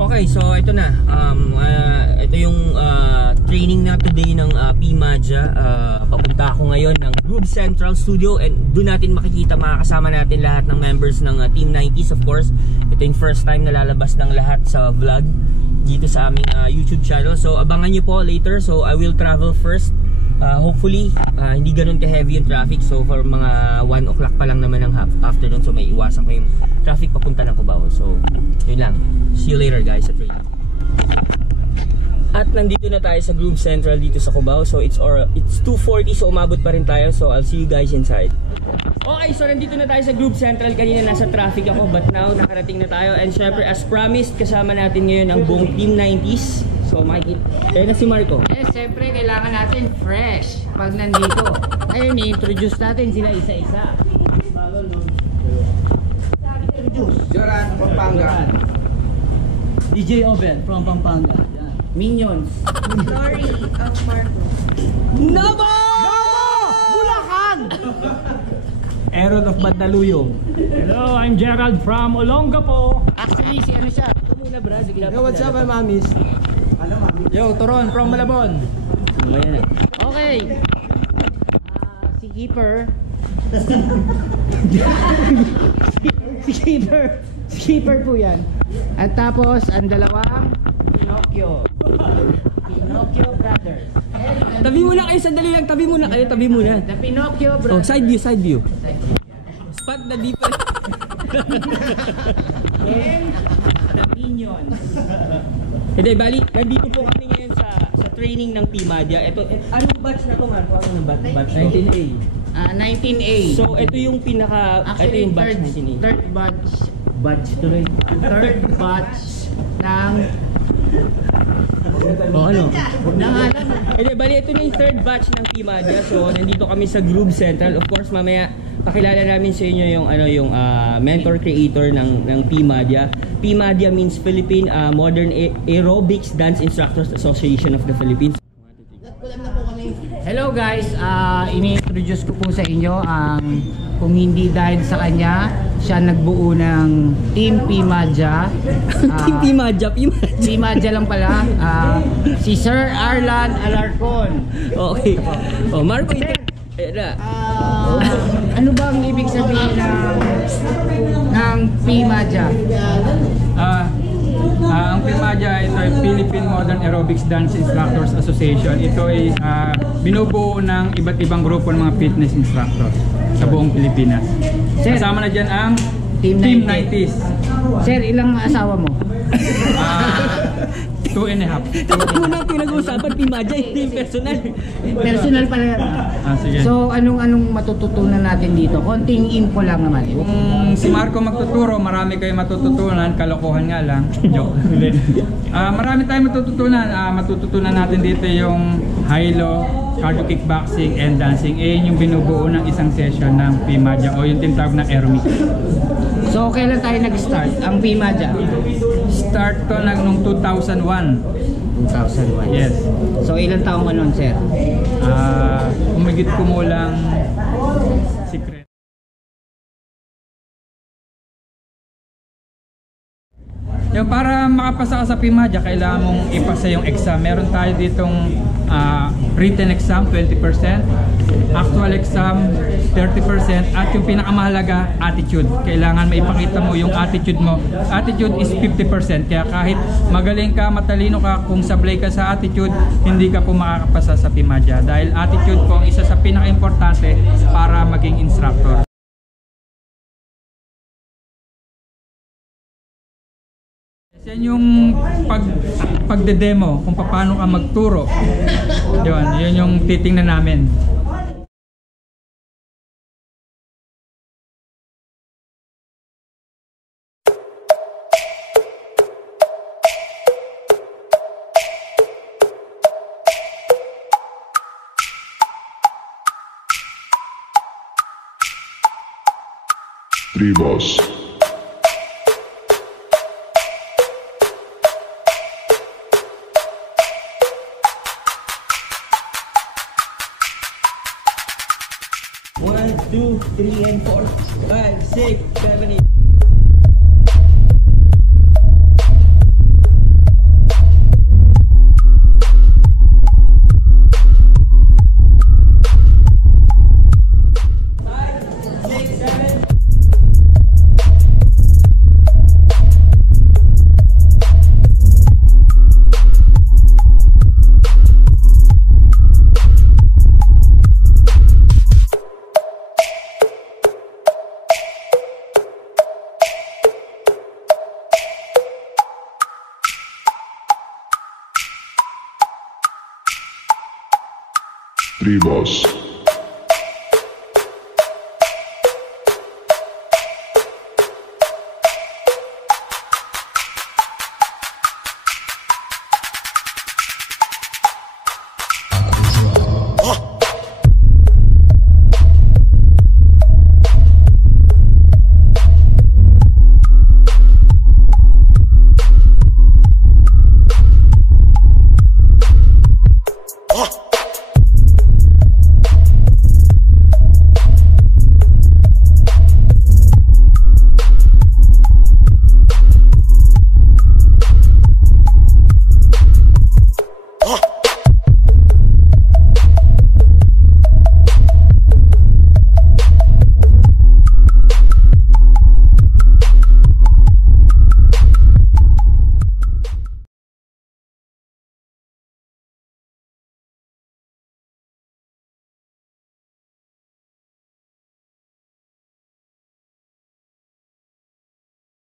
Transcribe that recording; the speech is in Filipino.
Okay, so ito na. Ito yung training na today ng PMADIA. Papunta ako ngayon ng Groove Central Studio and doon natin makasama natin lahat ng members ng Team 90s, of course. Ito yung first time na lalabas ng lahat sa vlog dito sa aming YouTube channel. So abangan nyo po later. So I will travel first. Hopefully hindi ganun ka-heavy yung traffic. So for mga 1 o'clock pa lang naman ng afternoon, so may iwasan ko yung traffic papunta ng Cubao. So yun lang. See you later guys sa training. At nandito na tayo sa Groove Central dito sa Cubao. So it's 2:40, so umabot pa rin tayo. So I'll see you guys inside. Okay, so nandito na tayo sa Groove Central. Kanina nasa traffic ako, but now nakarating na tayo. And syempre as promised, kasama natin ngayon ang buong Team 90s. So makikita, ayun na si Marco. Siyempre kailangan natin fresh pag nandito. Ngayon i-introduce natin sila isa-isa. Introduce Joran, Pampanga. DJ Oben from Pampanga. Yan. Minions. Glory of Marco. Nabo! Bulacan! Aaron of Mandaluyong. Hello, I'm Gerald from Olongapo. Actually si ano siya? Ito muna Brad. Yo, what's up, mamis? Ano, mami? Yo, Toron from Malabon. Okay. Si Keeper. Si Keeper po yan. At tapos ang dalawang Pinocchio Brothers. Tabi muna kayo, sandali lang. Tabi muna kayo, tabi muna. The Pinocchio Oh, Brothers. side view. Spot na di pa. And the Minions. Hindi, bali, nandito po kami ngayon sa training ng PMADIA. Anong batch na to, Marco? Anong batch? 19A. 19A. So, ito yung ito Actually, yung batch 19A. third batch. Batch tuloy. Third batch ng Ano? ng Bali, ito na yung third batch ng PMADIA. So, nandito kami sa Groove Central. Of course, mamaya pakilala namin sa inyo yung mentor creator ng PMADIA. PMADIA means Philippine Modern Aerobics Dance Instructors Association of the Philippines. Hello guys, ini-introduce ko po sa inyo ang kung hindi dahil sa kanya, siya nagbuo ng Team PMADIA. Team PMADIA. PMADIA lang pala. Si Sir Arlan Alarcon. Okay. Oh, Marco, ano ba ang ibig sabihin ng PMADIA? Ang PMADIA ito ay Philippine Modern Aerobics Dance Instructors Association. Ito ay binubuo ng iba't ibang grupo ng mga fitness instructors sa buong Pilipinas. Sir, Kasama na dyan ang Team Team 90s. 90s. Sir, ilang asawa mo? 2.5. Dapat muna ang pinag-uusapan, PMADIA, hindi yung personal. Personal pala. Sige. So, anong matututunan natin dito? Konting info lang naman. Kung si Marco magtuturo, marami kayo matututunan. Kalokohan nga lang. Joke. Marami tayong matututunan. Matututunan natin dito yung high-low, cardio kickboxing, and dancing. Yung binubuo ng isang session ng PMADIA o yung tinatawag na aerobic. So, kailan tayo nag-start? Ang PMADIA? Start to nung 2001. 2001. Yes. So, ilang taong ka nun, sir? Umigit kumulang secret. Yung para makapasa ka sa PMADIA, kailangan mong ipasa yung exam. Meron tayo ditong written exam 20%, actual exam 30%, at yung pinakamahalaga, attitude. Kailangan maipakita mo yung attitude mo. Attitude is 50%, kaya kahit magaling ka, matalino ka, kung sablay ka sa attitude, hindi ka po makakapasa sa PMADIA. Dahil attitude po ang isa sa pinaka-importante para maging instructor. Yan yung pagde-demo kung paano ka magturo. Yun yung titingnan namin. Tribos. One, two, three, and 4, 5, 6, 7, 8. Tribos.